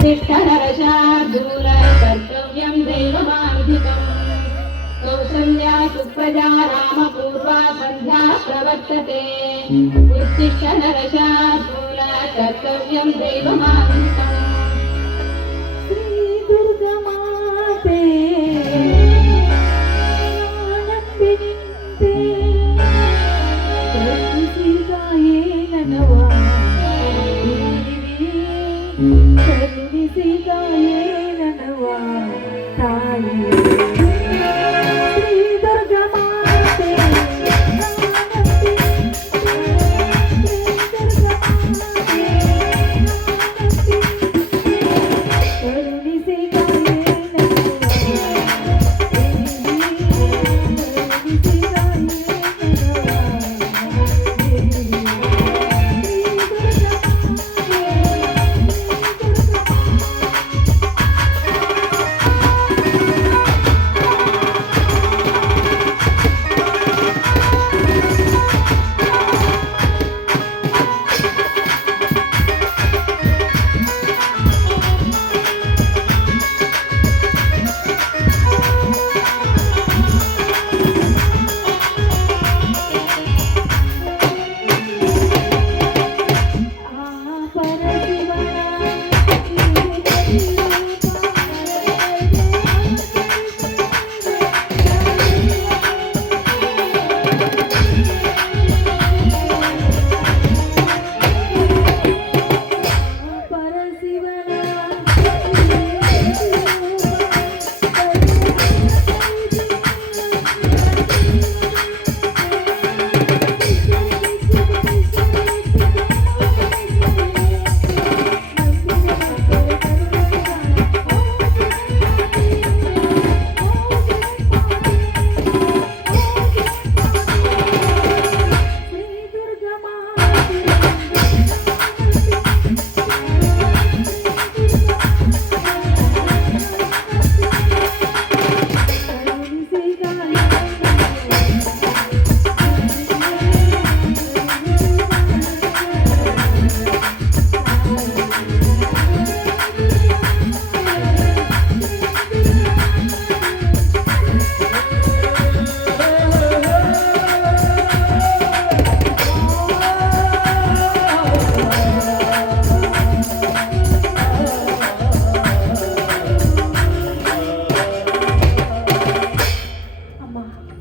उत्तिष्ठनरशार्दूल कर्तव्यं दैवमान्धिकम् कौसल्या सुप्रजा रामपूर्वा सन्ध्या प्रवर्तते उत्तिष्ठ नरशार्दूल कर्तव्यं दैवमान्धिकम् श्री दुर्गमाते आनन्दिनिन्ते करुणिसिगाये ननवा करुणिसिगाये ननवा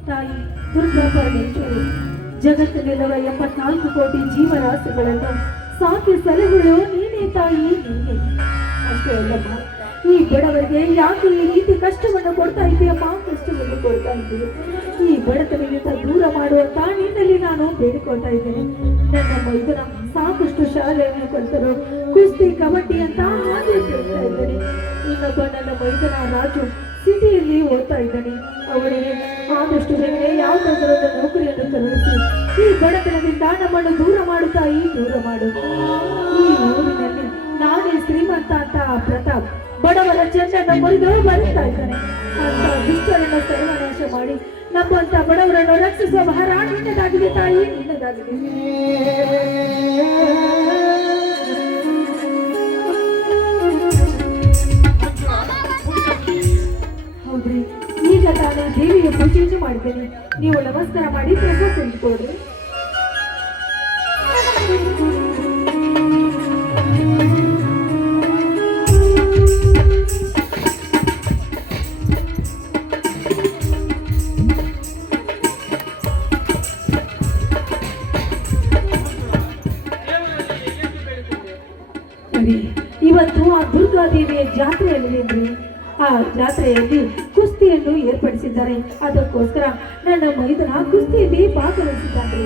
ताಯಿ ದುರ್ಗಾ ಪರಮೇಶ್ವರಿ ಜಗತ್ತಿನಲ್ಲಿರುವ 74 ಕೋಟಿ ಜೀವರಾಶಿಗಳನ್ನು ಸಾಕಿ ಸಲಹುಗಳು ನೀನೇ ತಾಯಿ ನೀನೇ. ಅಷ್ಟೇ ಅಲ್ಲಮ್ಮ, ಈ ಬಡವರಿಗೆ ಯಾಕೆ ಈ ರೀತಿ ಕಷ್ಟವನ್ನು ಕೊಡ್ತಾ ಇದೆಯಮ್ಮ, ಕಷ್ಟವನ್ನು ಕೊಡ್ತಾ ಇದೆಯಾ? ಈ ಬಡತನದಿಂದ ದೂರ ಮಾಡುವಂತ ನಿನ್ನಲ್ಲಿ ನಾನು ಬೇಡಿಕೊಳ್ತಾ ಇದ್ದೇನೆ. ನನ್ನ ಮೈದನ ಸಾಕಷ್ಟು ಶಾಲೆಯನ್ನು ಕಲಿತರು, ಕುಸ್ತಿ ಕಬಡ್ಡಿ ಅಂತ ಹಾಗೆ ಕೇಳ್ತಾ ಇದ್ದೇನೆ. ಇನ್ನೊಬ್ಬ ನನ್ನ ಮೈದನ ರಾಜು ಸಿಟಿಯಲ್ಲಿ ಓದ್ತಾ ಇದ್ದಾನೆ. ಅವನಿಗೆ ಆದಷ್ಟು ಬೇಗನೆ ಯಾವುದಾದರೂ ನೌಕರಿಯನ್ನು ಕರುಣಿಸಿ ಈ ಬಡತನದಿಂದ ನಮ್ಮನ್ನು ದೂರ ಮಾಡುತ್ತಾಯಿ, ದೂರ ಮಾಡು. ಈ ಊರಿನಲ್ಲಿ ನಾನೇ ಶ್ರೀಮಂತ ಅಂತ ಪ್ರತಾಪ್ ಬಡವರ ಚಂದನ ಮುರಿದು ಬರುತ್ತಾ ಇದ್ದಾನೆ. ಅಂತ ದುಷ್ಟರನ್ನು ಸರ್ವನಾಶ ಮಾಡಿ ನಮ್ಮಂತ ಬಡವರನ್ನು ರಕ್ಷಿಸುವ ಭಾರ ನಿನ್ನದಾಗಿದೆ ತಾಯಿ, ನಿನ್ನದಾಗಿದೆ. ಹೌದ್ರಿ, ಈಗ ನಾನು ದೇವಿಯ ಪೂಜೆಯನ್ನು ಮಾಡಿದ್ದೇನೆ. ನೀವು ನಮಸ್ಕಾರ ಮಾಡಿ ಪ್ರಸಾದ ತೆಗೆದುಕೊಡ್ರಿ. ಇವತ್ತು ಆ ದುರ್ಗಾದೇವಿಯ ಜಾತ್ರೆಯಲ್ಲಿ ಆ ಜಾತ್ರೆಯಲ್ಲಿ ಕುಸ್ತಿಯನ್ನು ಏರ್ಪಡಿಸಿದ್ದಾರೆ. ಅದಕ್ಕೋಸ್ಕರ ನನ್ನ ಮೈದನ ಕುಸ್ತಿಯಲ್ಲಿ ಭಾಗವಹಿಸಿದ್ದಾರೆ.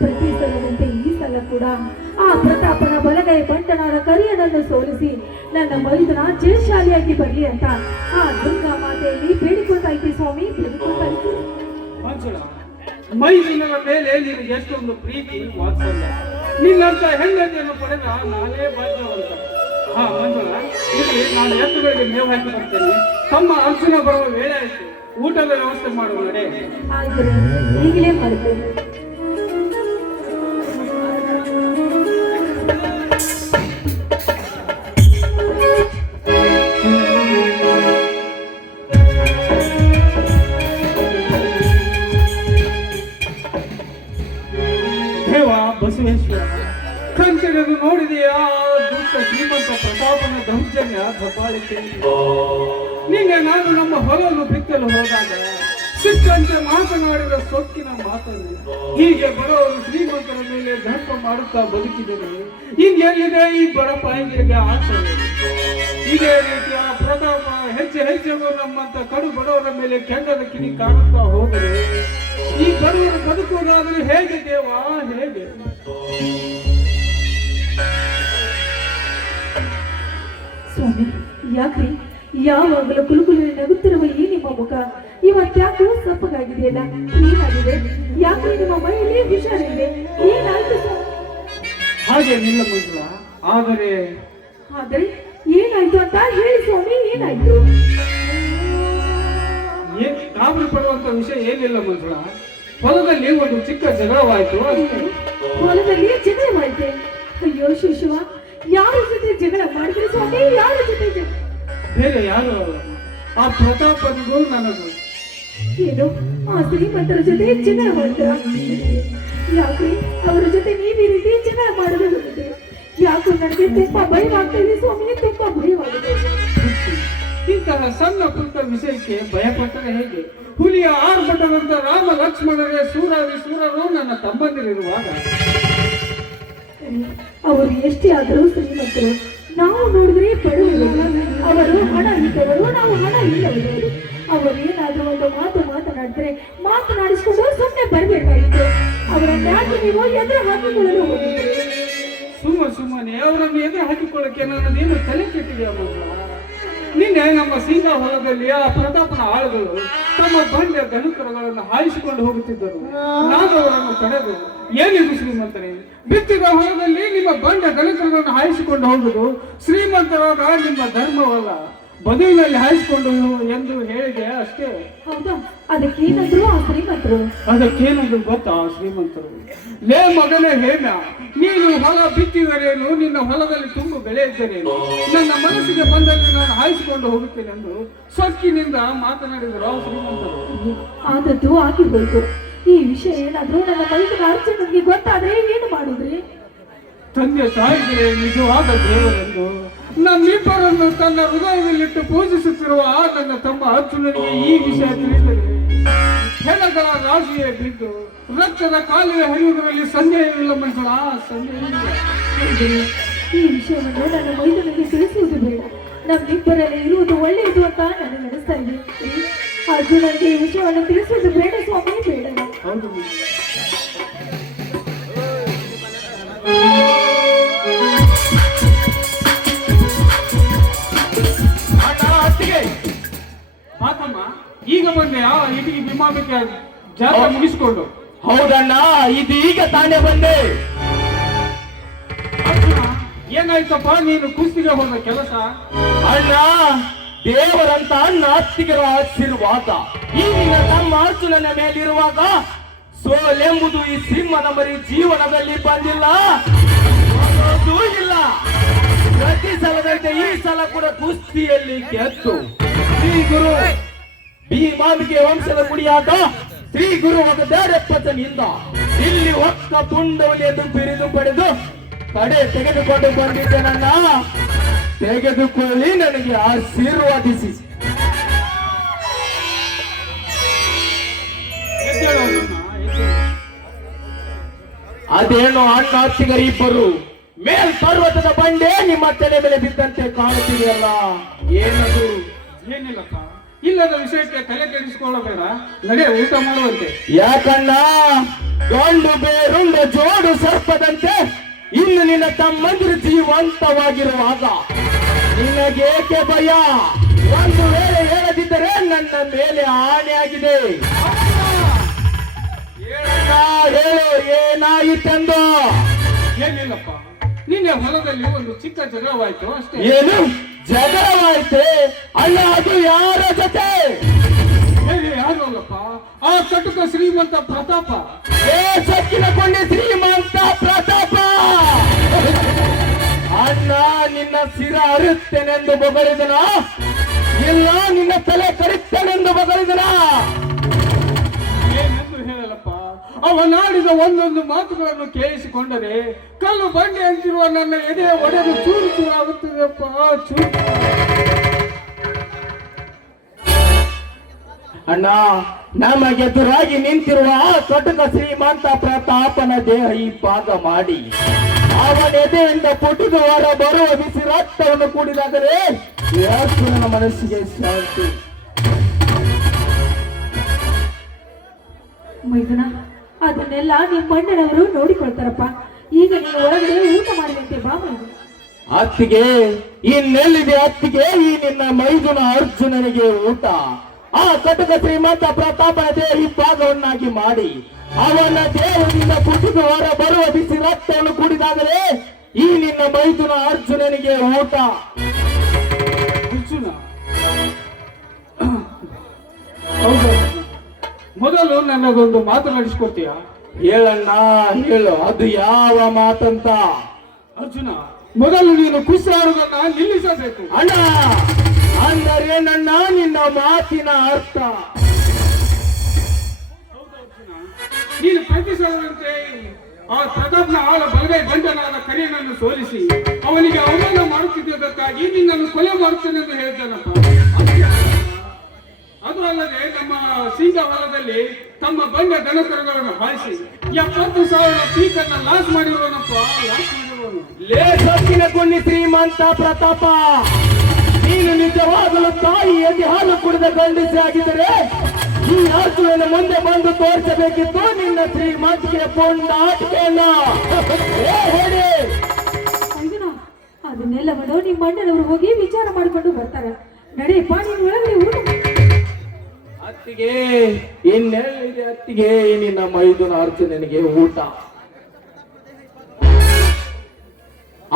ಪ್ರತಿ ಸಲದಂತೆ ಈ ಸಲ ಕೂಡ ಆ ಪ್ರತಾಪನ ಬಲಗೈ ಬಂಟನಾದ ಕರಿಯನನ್ನು ಸೋಲಿಸಿ ನನ್ನ ಮೈದನ ಜಯಶಾಲಿಯಾಗಿ ಬರಲಿ ಅಂತ ಆ ದುರ್ಗಾ ಮಾತೆಯಲ್ಲಿ ಬೇಡಿಕೊಳ್ತಾ ಇದ್ದೆ ಸ್ವಾಮಿ, ಬೇಡಿಕೊಳ್ತಾ ಇದ್ದೆ. ಮೈದನರ ಮೇಲೆ ನಿನಗೆ ಎಷ್ಟೊಂದು ಪ್ರೀತಿ ವಾತ್ಸಲ್ಯ, ನಿನ್ನಂತ ಹೆಂಡತಿಯನ್ನು ಪಡೆದ ನಾನೇ ಭಾಗ್ಯವಂತ. ಹಾ ಮಂಜುಳ, ಇಲ್ಲಿ ನಾನು ಎತ್ತುಗಳಿಗೆ ಮೇವು ಹಾಕಿ ಬರ್ತೇನೆ. ತಮ್ಮ ಅರ್ಜುನ ಬರುವ ವೇಳೆ ಆಯಿತು, ಊಟದ ವ್ಯವಸ್ಥೆ ಮಾಡುವ ನಡೆ. ಈಗಲೇ ಮಾಡ್ತೇನೆ. ಬಸವೇಶ್ವರ ಕಂಚಿನದು ನೋಡಿದೆಯಾ ದುಷ್ಟ ಶ್ರೀಮಂತ ಪ್ರತಾಪನ ದೌರ್ಜನ್ಯ ದಬ್ಬಾಳಿಕೆ. ನಿನ್ನೆ ನಾನು ನಮ್ಮ ಹೊಲವನ್ನು ಬಿತ್ತಲು ಹೋದಾಗ ಸಿಕ್ಕಂತೆ ಮಾತನಾಡಿದ ಸೊಕ್ಕಿನ ಮಾತನ್ನು ಹೀಗೆ ಬಡವರು ಶ್ರೀಮಂತರ ಮೇಲೆ ದರ್ಪ ಮಾಡುತ್ತಾ ಬದುಕಿದರೆ ಹಿಂಗೆಲ್ಲಿದೆ ಈ ಬಡ ಪಾಯಿಗೆ ಆಸೆ. ಇದೇ ರೀತಿಯ ಪ್ರತಾಪ ಹೆಜ್ಜೆ ಹೆಜ್ಜೆಗೂ ನಮ್ಮಂತ ಕಡು ಬಡವರ ಮೇಲೆ ಕೆಂಡದ ಕಿಡಿ ಕಾಣುತ್ತಾ ಹೋದರೆ ಈ ಬಡವರು ಬದುಕುವುದಾದರೂ ಹೇಗೆ ದೇವಾ, ಹೇಗೆ? ಸ್ವಾಮಿ, ಯಾಕ್ರಿ ಯಾವಾಗಲೂ ಕುಲುಕುಲು ನಗುತ್ತಿರುವ ಈ ನಿಮ್ಮ ಮುಖ ಇವತ್ತ್ಯಾಕೋ ಸಪ್ಪಗಾಗಿದೆಯಲ್ಲ, ಏನಾಗಿದೆ? ಯಾಕ್ರಿ ನಿಮ್ಮ ಮೈಯಲ್ಲಿ ಹುಷಾರಿದೆ? ಏನಾಯ್ತು ಸ್ವಾಮಿ? ಹಾಗೆ ನಿಲ್ಲ ಮಂಜುಳ, ಆದರೆ ಏನಾಯ್ತು ಅಂತ ಹೇಳಿ ಸ್ವಾಮಿ, ಏನಾಯ್ತು? ಗಾಬರಿ ಪಡುವಂತ ವಿಷಯ ಏನಿಲ್ಲ ಮಂಜುಳ. ಹೊಲದಲ್ಲಿ ಒಂದು ಚಿಕ್ಕ ಜಗಳವಾಯ್ತು. ಹೊಲದಲ್ಲಿ ಜಗಳವಾಯ್ತೆ? ಅಯ್ಯೋ ಶಿಶುವ, ಯಾರ ಜೊತೆ ಜಗಳ ಮಾಡಿದ್ರೆ ಸ್ವಾಮಿ? ಯಾರ ಜೊತೆ ಬೇರೆ ಯಾರು ಅಲ್ಲ, ಆ ಪ್ರತಾಪನಿಗೂ ನನಗೂ. ಏನು ಆ ಶ್ರೀಮಂತರ ಜೊತೆ ಜಗಳ ಮಾಡ್ತಾರ? ಯಾಕ್ರಿ ಅವರ ಜೊತೆ ನೀವು ಈ ರೀತಿ ಜಗಳ ಮಾಡೋದು ಗೊತ್ತಿದೆ? ಯಾಕೋ ನನಗೆ ತುಂಬಾ ಭಯವಾಗ್ತಾ ಇದೆ ಸ್ವಾಮಿ, ತುಂಬಾ ಭಯವಾಗಿದೆ. ಇಂತಹ ಸಣ್ಣ ಪುಟ್ಟ ವಿಷಯಕ್ಕೆ ಭಯಪಟ್ಟರೆ ಹೇಗೆ? ಹುಲಿಯ ಆರ್ಭಟದಂತ ರಾಮ ಲಕ್ಷ್ಮಣರೇ ಸೂರಾದಿ ಸೂರರು ನನ್ನ ತಮ್ಮಂದಿರಿರುವಾಗ ಅವರು ಎಷ್ಟೇ ಆದರೂ ಶ್ರೀಮಂತರು, ನಾವು ನೋಡಿದ್ರೆ ಬಡವರು. ಅವರು ಹಣ ಇದ್ದವರು, ನಾವು ಹಣ ಇಲ್ಲವರು. ಅವರು ಏನಾದ್ರೂ ಒಂದು ಮಾತನಾಡಿದ್ರೆ ಮಾತನಾಡಿಸ್ಕೊಂಡು ಸುಮ್ಮನೆ ಬರಬೇಕಾಗಿತ್ತು. ಅವರನ್ನ ಯಾಕೆ ನೀವು ಎದುರು ಹಾಕಿಕೊಳ್ಳಲು ಹೋಗಿದ್ದೀರಿ? ಸುಮ್ಮನೆ ಅವರನ್ನು ಎದುರು ಹಾಕಿಕೊಳ್ಳಕ್ಕೆ ನನ್ನದೇನು ತಲೆ ಕೆಟ್ಟಿದೆಯಾ ಮಗ? ನಿನ್ನೆ ನಮ್ಮ ಶೇಂಗಾ ಹೊಲದಲ್ಲಿ ಆ ಪ್ರತಾಪನ ಆಳುಗಳು ತಮ್ಮ ಬಂಡೆಯ ದನಕರುಗಳನ್ನು ಹಾಯಿಸಿಕೊಂಡು ಹೋಗುತ್ತಿದ್ದರು. ನಾನು ಅವರನ್ನು ತಡೆದು, ಏನಿದು ಶ್ರೀಮಂತರೇ, ಬಿತ್ತಿದ ಹೊಲದಲ್ಲಿ ನಿಮ್ಮ ಬಂಡೆ ದನಕರುಗಳನ್ನು ಹಾಯಿಸಿಕೊಂಡು ಹೋಗುದು ಶ್ರೀಮಂತರಾದ ನಿಮ್ಮ ಧರ್ಮವಲ್ಲ, ಬದುವಿನಲ್ಲಿ ಹಾಯಿಸಿಕೊಂಡು ಎಂದು ಹೇಳಿದೆ ಅಷ್ಟೇ. ಹೌದಾ? ಅದಕ್ಕೇನಂದ್ರು ಆ ಶ್ರೀಮಂತರು? ಅದಕ್ಕೇನಂದ್ರು ಗೊತ್ತಾ ಶ್ರೀಮಂತರು? ಲೇ ಮಗನೇ ಹೇಮ, ನೀನು ಹೊಲ ಬಿತ್ತಿದರೇನು, ನಿನ್ನ ಹೊಲದಲ್ಲಿ ತುಂಬು ಬೆಳೆ ಇದ್ದರೇನು, ನನ್ನ ಮನಸ್ಸಿಗೆ ಬಂದಲ್ಲಿ ನಾನು ಹಾಯಿಸಿಕೊಂಡು ಹೋಗುತ್ತೇನೆಂದು ಸೊಕ್ಕಿನಿಂದ ಮಾತನಾಡಿದರು ಆ ಶ್ರೀಮಂತರು. ಆದದ್ದು ಆಗಿರ್ಬೇಕು. ಈ ವಿಷಯ ಏನಾದ್ರೂ ನನ್ನ ಮೈದಿನ ಅರ್ಜುನನಿಗೆ ಗೊತ್ತಾದ್ರೆ ಏನು ಮಾಡುದ್ರಿ? ತಂದೆ ತಾಯಿಗೆ ನಿಜವಾದ ದೇವರೆಂದು ನಮ್ಮಿಬ್ಬರನ್ನು ತನ್ನ ಹೃದಯದಲ್ಲಿಟ್ಟು ಪೂಜಿಸುತ್ತಿರುವ ಆ ನನ್ನ ತಮ್ಮ ಅರ್ಜುನನಿಗೆ ಈ ವಿಷಯ ತಿಳಿದರೆ ಹೆಣಗಳ ರಾಶಿಯೇ ಬಿದ್ದು ರಕ್ತದ ಕಾಲುವೆ ಹರಿಯುವುದರಲ್ಲಿ ಸಂದೇಹವಿಲ್ಲ ಮಂಜುಳ, ಸಂದೇಹವಿಲ್ಲ. ಈ ವಿಷಯವನ್ನು ನನ್ನ ಮೈದನಿಗೆ ತಿಳಿಸುವುದು ಬೇಡ. ನಮ್ಮಿಬ್ಬರಲ್ಲಿ ಇರುವುದು ಒಳ್ಳೆಯದು ಅಂತ ನನಗೆ ಅನಿಸ್ತಾ ಇದೆ. ಅರ್ಜುನನಿಗೆ ಈ ವಿಷಯವನ್ನು ತಿಳಿಸುವುದು ಬೇಡ ಸ್ವಾಮಿ, ಬೇಡ. ಹೌದು. ಮಾತಮ್ಮ, ಈಗ ಬಂದೆ ಆ ಇಡೀ ವಿಮಾನಕ್ಕೆ ಜಾತ್ರೆ ಮುಗಿಸಿಕೊಂಡು. ಹೌದಣ್ಣ, ಇದೀಗ ತಾನೇ ಬಂದೆ. ಏನಾಯ್ತಪ್ಪ ನೀನು ಕುಸ್ತಿಗೆ ಹೋದ ಕೆಲಸ? ಅಣ್ಣ, ದೇವರಂತ ನಾಸ್ತಿಕರ ಆಶೀರ್ವಾದ ಈ ನಿನ್ನ ತಮ್ಮ ಅರ್ಜುನನ ಮೇಲಿರುವಾಗ ಸೋಲೆಂಬುದು ಈ ಸಿಂಹದ ಮರಿ ಜೀವನದಲ್ಲಿ ಬಂದಿಲ್ಲ, ಅನ್ನೋದೂ ಇಲ್ಲ. ಪ್ರತಿ ಸಲದಂತೆ ಈ ಸಲ ಕೂಡ ಕುಸ್ತಿಯಲ್ಲಿ ಗೆದ್ದು ಶ್ರೀ ಗುರು ಭೀಮಾಂಬಿಕೆ ವಂಶದ ಕುಡಿಯಾದ ಶ್ರೀ ಗುರು ಒಗದಾಡೆಪ್ಪನಿಂದ ಇಲ್ಲಿ ಒಕ್ಕ ಪುಂಡವಲ್ಲಿ ಎಂದು ಬಿರಿದು ಪಡೆದು ಕಡೆ ತೆಗೆದುಕೊಂಡು ಬಂದಿದ್ದೇನನ್ನ. ತೆಗೆದುಕೊಳ್ಳಿ, ನನಗೆ ಆಶೀರ್ವಾದಿಸಿ. ಅದೇನೋ ಅಣ್ಣ ಅತ್ತಿಗರಿಬ್ಬರು ಮೇಲ್ ಪರ್ವತದ ಬಂಡೆ ನಿಮ್ಮ ತಲೆ ಮೇಲೆ ಬಿದ್ದಂತೆ ಕಾಣುತ್ತಿದೆಯಲ್ಲ, ಏನದು? ಏನಿಲ್ಲಪ್ಪ, ಇಲ್ಲದ ವಿಷಯಕ್ಕೆ ತಲೆ ಕೆಡಿಸಿಕೊಳ್ಳಬೇಡ, ನಡೆ ಊಟ ಮಾಡುವಂತೆ. ಯಾಕಣ್ಣ, ಗಂಡು ಬೇರುಂಡ ಜೋಡು ಸರ್ಪದಂತೆ ಇನ್ನು ನಿನ್ನ ತಮ್ಮಂದಿರು ಜೀವಂತವಾಗಿರುವಾಗ ನಿನಗೇಕೆ ಭಯ? ಒಂದು ವೇಳೆ ಹೇಳದಿದ್ದರೆ ನನ್ನ ಮೇಲೆ ಆಣೆಯಾಗಿದೆ. ಹೇಳು, ಏನಾಯಿತೆಂದು? ಏನಿಲ್ಲಪ್ಪ, ನಿನ್ನೆ ಹೊಲದಲ್ಲಿ ಒಂದು ಚಿಕ್ಕ ಜಗಳವಾಯ್ತು ಅಷ್ಟೇ. ಏನು ಜಗಳವಾಯ್ತೆ? ಅಲ್ಲ, ಅದು ಯಾರ ಜೊತೆ? ಯಾರು ಅಲ್ಲಪ್ಪ, ಆ ಕಟುಕ ಶ್ರೀಮಂತ ಪ್ರತಾಪ. ಸೊಕ್ಕಿನ ಕೊಂಡೆ ಶ್ರೀಮಂತ ಪ್ರತಾಪ. ಅಣ್ಣ, ನಿನ್ನ ಶಿರ ಅರುತ್ತೇನೆಂದು ಬಗಳಿದನ, ಇಲ್ಲ ನಿನ್ನ ತಲೆ ಕಡಿತೇನೆಂದು ಬಗಳಿದನ? ಏನೆಂದು ಹೇಳಲ್ಲಪ್ಪ, ಅವನಾಡಿದ ಒಂದೊಂದು ಮಾತುಗಳನ್ನು ಕೇಳಿಸಿಕೊಂಡರೆ ಕಲ್ಲು ಬಂಡೆ ಅಂತಿರುವ ನನ್ನ ಎದೆಯ ಒಡೆದು ಚೂರು ಚೂರಾಗುತ್ತದೆಪ್ಪ, ಚೂರು. ಅಣ್ಣ, ನಮಗೆದುರಾಗಿ ನಿಂತಿರುವ ಆ ಕಟಕ ಶ್ರೀಮಂತ ಪ್ರತಾಪನ ದೇಹ ಈ ಭಾಗ ಮಾಡಿ ಅವನ ಎದೆಯಿಂದ ಪುಟಿದು ಹೊರ ಬರುವ ಬಿಸಿ ರಕ್ತವನ್ನು ಕೂಡಿದಾಗಲೇ ಈ ಅರ್ಜುನನ ಮನಸ್ಸಿಗೆ ಶಾಂತಿ. ಮೈದುನ, ಅದನ್ನೆಲ್ಲ ನಿಮ್ಮ ಅಣ್ಣನವರು ನೋಡಿಕೊಳ್ತಾರಪ್ಪ. ಈಗ ನೀವು ಹೊರಗಡೆ ಊಟ ಮಾಡುವಂತೆ ಬಾ ಮೈದುನ. ಅತ್ತಿಗೆ, ಇನ್ನೆಲ್ಲಿದೆ ಅತ್ತಿಗೆ ಈ ನಿನ್ನ ಮೈದುನ ಅರ್ಜುನನಿಗೆ ಊಟ? ಆ ಕಟಕ ಶ್ರೀಮಂತ ಪ್ರತಾಪನ ದೇಹ ಈ ಭಾಗವನ್ನಾಗಿ ಮಾಡಿ ಅವನ ದೇಹದಿಂದ ಪುಟಿದು ಹೊರ ಬರುವ ಬಿಸಿ ರಕ್ತವನ್ನು ಕೂಡಿದಾಗಲೇ ಈ ನಿನ್ನ ಮೈದುನ ಅರ್ಜುನನಿಗೆ ಊಟ. ಅರ್ಜುನ, ಹೌದು, ಮೊದಲು ನನ್ನದೊಂದು ಮಾತನಾಡಿಸ್ಕೊಡ್ತೀಯ? ಹೇಳಣ್ಣ, ಹೇಳು, ಅದು ಯಾವ ಮಾತಂತ? ಅರ್ಜುನ, ಮೊದಲು ನೀನು ಕುಸ್ಸಾಡುವುದನ್ನ ನಿಲ್ಲಿಸಬೇಕು. ಅಣ್ಣ, ಅಂದರೆ ನನ್ನ ನಿನ್ನ ಮಾತಿನ ಅರ್ಥ? ನೀನು ಪ್ರತಿಸಲದಂತೆ ಆ ಪ್ರತಾಪ್ನ ಆಳ ಬಲಗೈ ಗಂಡನಾದ ಕರಿಯನನ್ನು ಸೋಲಿಸಿ ಅವನಿಗೆ ಅವಮಾನ ಮಾಡುತ್ತಿದ್ದಕ್ಕಾಗಿ ನಿನ್ನನ್ನು ಕೊಲೆ ಮಾಡುತ್ತೇನೆ ಎಂದು ಹೇಳಿದ್ದಾನಪ್ಪ. ಅದು ಅಲ್ಲದೆ ನಮ್ಮ ಸಿಂಗ ಹೊಲದಲ್ಲಿ ತಮ್ಮ ಬಂಡ ದನಕರುಗಳನ್ನು ಹಾಯಿಸಿ 70,000 ಪೀಕನ್ನ ಲಾಸ್ ಮಾಡಿರುವನಪ್ಪ, ಲಾಸ್ ಮಾಡಿರುವನು. ಲೇ ಸೊಕ್ಕಿನ ಗುಣ್ಣಿ ಶ್ರೀಮಂತ ಪ್ರತಾಪ, ನೀನು ನಿಜವಾಗಲು ತಾಯಿ ಎದೆ ಹಾಲು ಕುಡಿದ ಗಂಡಸಿ ಆಗಿದ್ದರೆ ಈ ಅರ್ಜುನನ ಮುಂದೆ ಬಂದು ತೋರಿಸಬೇಕಿತ್ತು ನಿನ್ನ ಶ್ರೀಮಂತಿಗೆ ಪುಂಡಾಟಿಕೆಯನ್ನ. ಹೇಳಿ ಮೈದುನ, ಅದನ್ನೆಲ್ಲವನ್ನು ನಿಮ್ಮ ಅಣ್ಣನವರು ಹೋಗಿ ವಿಚಾರ ಮಾಡಿಕೊಂಡು ಬರ್ತಾರೆ. ನಡೆಯಪ್ಪ, ನೀನು ಒಳಗಡೆ ಊಟ ಮಾಡು. ಅತ್ತಿಗೆ, ಇನ್ನೆಲ್ಲಿದೆ ಅತ್ತಿಗೆ ಈ ನಿನ್ನ ಮೈದುನ ಅರ್ಜುನನಿಗೆ ಊಟ?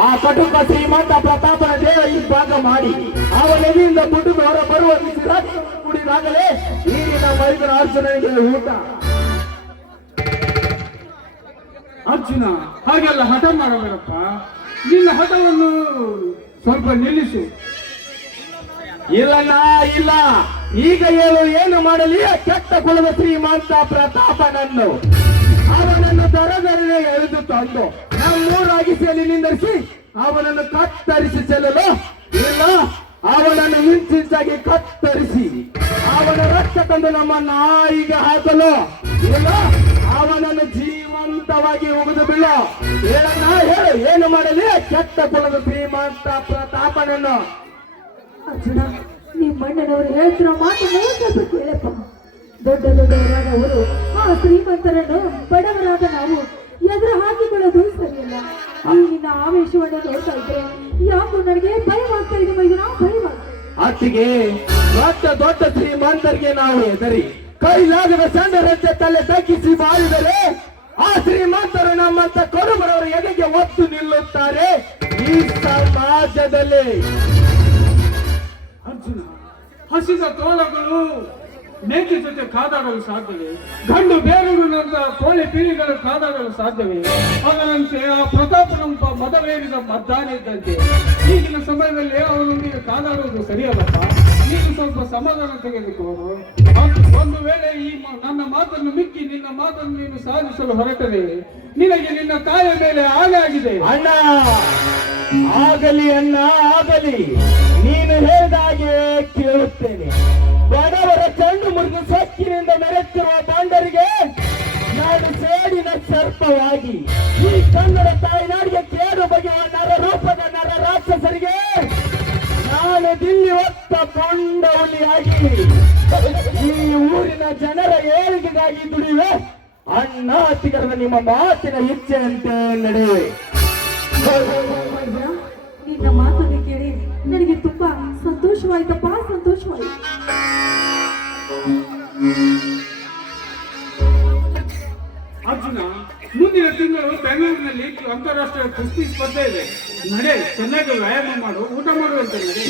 ಆ ಕಟುಕ ಶ್ರೀಮಂತ ಪ್ರತಾಪನ ದೇಹ ಈ ಭಾಗ ಮಾಡಿ ಅವನ ಎದೆಯಿಂದ ಪುಟಿದು ಹೊರ ಬರುವ ಬಿಸಿ ರಕ್ತವನ್ನು ಕುಡಿದಾಗಲೇ ಈ ನಿನ್ನ ಮೈದುನ ಅರ್ಜುನನಿಗೆ ಊಟ. ಅರ್ಜುನ, ಹಾಗೆಲ್ಲ ಹಠ ಮಾಡಬೇಡಪ್ಪ. ನಿನ್ನ ಹಠವನ್ನು ಸ್ವಲ್ಪ ನಿಲ್ಲಿಸು. ಇಲ್ಲಣ್ಣ, ಇಲ್ಲ. ಈಗ ಹೇಳು, ಏನು ಮಾಡಲಿ ಆ ಕೆಟ್ಟ ಕುಲದ ಶ್ರೀಮಂತ ಪ್ರತಾಪನನ್ನು? ಅವನನ್ನು ದರದರನೆ ಎಳೆದು ತಂದು ನಮ್ಮೂರಾಗಿ ಸೇರಿ ನಿಂದಿರಿಸಿ ಅವನನ್ನು ಕತ್ತರಿಸಿ ಚೆಲ್ಲಲು, ಇಲ್ಲ ಅವನನ್ನು ಇಂಚಿಂಚಾಗಿ ಕತ್ತರಿಸಿ ಅವನ ರಕ್ತ ತಂದು ನಮ್ಮ ನಾಯಿಗೆ ಹಾಕಲು, ಇಲ್ಲ ಅವನನ್ನು ಜೀವಂತವಾಗಿ ಉಗಿದು ಬೀಳು. ಹೇಳಣ್ಣ, ಹೇಳು, ಏನು ಮಾಡಲಿ ಕೆಟ್ಟ ಕುಲದ ಶ್ರೀಮಂತ ಪ್ರತಾಪನನ್ನು? ಅರ್ಜುನ, ನಿಮ್ಮ ಅಣ್ಣನವರು ಹೇಳ್ತಿರೋ ಮಾತನ್ನು ಸ್ವಲ್ಪ ಕೇಳಪ್ಪ. ದೊಡ್ಡ ದೊಡ್ಡವರಾದವರು ಆ ಶ್ರೀಮಂತರನ್ನು ಬಡವರಾದ ನಾವು ಎದುರು ಹಾಕಿಕೊಳ್ಳೋದು ಸರಿಯಲ್ಲ. ಈ ನಿನ್ನ ಆವೇಶವನ್ನು ನೋಡ್ತಾ ಇದ್ರೆ ಯಾಕೋ ನನಗೆ ಭಯವಾಗ್ತಾ ಇದೆ ಮೈದುನ, ಭಯವಾಗ್ತಾ ಇದೆ. ಅತ್ತಿಗೆ, ದೊಡ್ಡ ದೊಡ್ಡ ಶ್ರೀಮಂತರಿಗೆ ನಾವು ಹೆದರಿ ಕೈಲಾಗದ ಸಣ್ಣರಂತೆ ತಲೆ ತಗ್ಗಿಸಿ ಬಾಳಿದರೆ ಆ ಶ್ರೀಮಂತರು ನಮ್ಮಂತ ಕರುಬರವರ ಎದೆಗೆ ಒತ್ತು ನಿಲ್ಲುತ್ತಾರೆ ಈ ಸಮಾಜದಲ್ಲಿ. ಅರ್ಜುನ, ಹಸಿದ ತೋಳಗಳು ಮೇಕೆ ಜೊತೆ ಕಾದಾಡಲು ಸಾಧ್ಯವೇ? ಗಂಡು ಬೇರೂರಿನಂತ ಕೋಳಿ ಪೀಳಿಗಳು ಕಾದಾಡಲು ಸಾಧ್ಯವೇ? ಅದರಂತೆ ಆ ಪ್ರತಾಪನಂಪ ಮದವೇರಿದ ಮದ್ದಾನೆ ಇದ್ದಂತೆ ಈಗಿನ ಸಮಯದಲ್ಲಿ ಅವನೊಂದಿಗೆ ಕಾದಾಡುವುದು ಸರಿಯಲ್ಲಪ್ಪ. ನೀನು ಸ್ವಲ್ಪ ಸಮಾಧಾನ ತೆಗೆದುಕೋರು. ಒಂದು ವೇಳೆ ಈ ನನ್ನ ಮಾತನ್ನು ಮಿಕ್ಕಿ ನಿನ್ನ ಮಾತನ್ನು ನೀನು ಸಾಧಿಸಲು ಹೊರಟರೆ ನಿನಗೆ ನಿನ್ನ ತಾಯಿಯ ಮೇಲೆ ಆನೆ ಆಗಿದೆ. ಅಣ್ಣ, ಆಗಲಿ ಅಣ್ಣ, ಆಗಲಿ. ನೀನು ಹೇಳಿದಾಗೆ ಕೇಳುತ್ತೇನೆ. ಬಡವರ ಚೆಂಡು ಮುರಿದು ಸೊಕ್ಕಿನಿಂದ ಮೆರೆತಿರುವ ಬಾಂಡರಿಗೆ ನಾನು ಸೇಡಿನ ಸರ್ಪವಾಗಿ, ಈ ಕನ್ನಡ ತಾಯಿನಾಡಿಗೆ ಕೇಡು ಬಗೆಯುವ ನರ ರೂಪದ ನರ ರಾಕ್ಷಸರಿಗೆ ನಾನು ದಿಲ್ಲಿ ಹೊತ್ತ ಕೊಂಡ ಹುಲಿಯಾಗಿ ಈ ಊರಿನ ಜನರ ಏಳಿಗೆಗಾಗಿ ದುಡಿಯುವೆ. ಅಣ್ಣ ಅತ್ತಿಗರದ ನಿಮ್ಮ ಮಾತಿನ ಇಚ್ಛೆಯಂತೆ ನಡೆಯುವೆ. ಮೈದುನ, ನಿನ್ನ ಮಾತನ್ನು ಕೇಳಿ ನನಗೆ ತುಂಬಾ ಸಂತೋಷವಾಯ್ತಪ್ಪ, ಸಂತೋಷವಾಯ್ತು. ಅರ್ಜುನ, ಮುಂದಿನ ತಿಂಗಳು ಬೆಂಗಳೂರಿನಲ್ಲಿ ಅಂತಾರಾಷ್ಟ್ರೀಯ ಕುಸ್ತಿ ಸ್ಪರ್ಧೆ ಇದೆ. ನಡೆ, ಚೆನ್ನಾಗಿ ವ್ಯಾಯಾಮ ಮಾಡು, ಊಟ ಮಾಡುವಂತ ನಡೆ.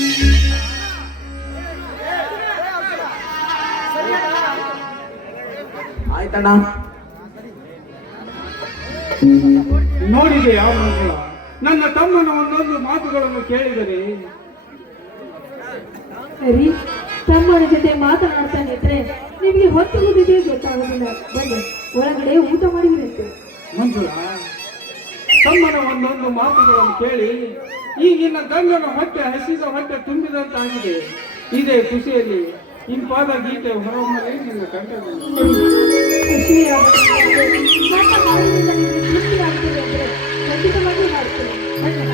ಆಯ್ತಣ್ಣ. ನೋಡಿದೆ ಯಾವ ಮಂಗಳ, ನನ್ನ ತಮ್ಮನ ಒಂದೊಂದು ಮಾತುಗಳನ್ನು ಕೇಳಿದರೆ ಸರಿ, ತಮ್ಮನ ಜೊತೆ ಮಾತನಾಡ್ತಾ ಇದ್ರೆ ನಿಮಗೆ ಹೊತ್ತು ಹೋದಿದೆ ಗೊತ್ತಾಗೋದಿಲ್ಲ. ಬನ್ನಿ ಒಳಗಡೆ ಊಟ ಮಾಡಿರುತ್ತೆ. ಮಂಜುಳಾ, ತಮ್ಮನ ಒಂದೊಂದು ಮಾತುಗಳನ್ನು ಕೇಳಿ ಈಗಿನ ಗಂಡನ ಹೊಟ್ಟೆ ಹಸಿದ ಹೊಟ್ಟೆ ತುಂಬಿದಂತಾಗಿದೆ. ಇದೇ ಖುಷಿಯಲ್ಲಿ ಇಂಪಾದ ಗೀತೆ ಹೊರಹೊಮ್ಮಲಿ ನಿನ್ನ ಕಂಠದಲ್ಲಿ. ಖುಷಿಯಾಗುತ್ತೆ. ನನ್ನ ಹಾಡಿನಿಂದ ನಿಮಗೆ ತೃಪ್ತಿ ಆಗ್ತದೆ ಅಂದ್ರೆ ಖಂಡಿತವಾಗಿಯೂ ಮಾಡ್ತೇನೆ.